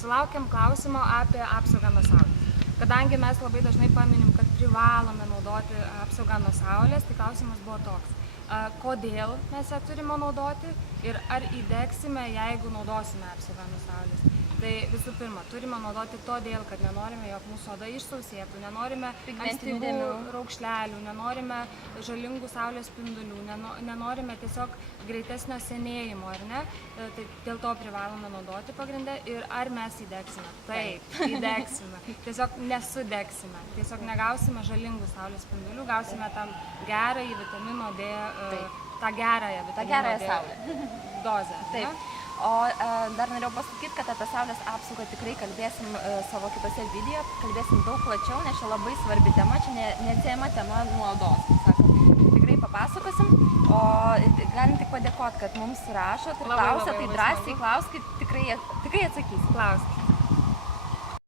Sulaukėm klausimo apie apsaugą nuo saulės. Kadangi mes labai dažnai paminim, kad privalome naudoti apsaugą nuo saulės, tai klausimas buvo toks. Kodėl mes ją turime naudoti ir ar įdegsime, jeigu naudosime apsaugą nuo saulės. Tai visų pirma, turime naudoti todėl, kad nenorime, jog mūsų oda išsausėtų, nenorime ankstyvų raukšlelių, nenorime žalingų saulės spindulių, nenorime tiesiog greitesnio senėjimo, ar ne? Tai dėl to privalome naudoti pagrindę ir ar mes įdegsime. Taip, įdegsime. Tiesiog nesudegsime. Tiesiog negausime žalingų saulės spindulių, gausime tam gerąjį vitamino D, tą gerąją vitamino D dozę. Taip. O dar norėjau pasakyti, kad apie saulės apsaugą tikrai kalbėsim savo kitose video, kalbėsim daug plačiau, nes čia labai svarbi tema, čia neatsiejama tema nuo odos. Tikrai papasakosim, o galim tik padėkoti, kad mums rašot ir klausot, tai drąsiai klauskit, tikrai atsakysit. Klauskit.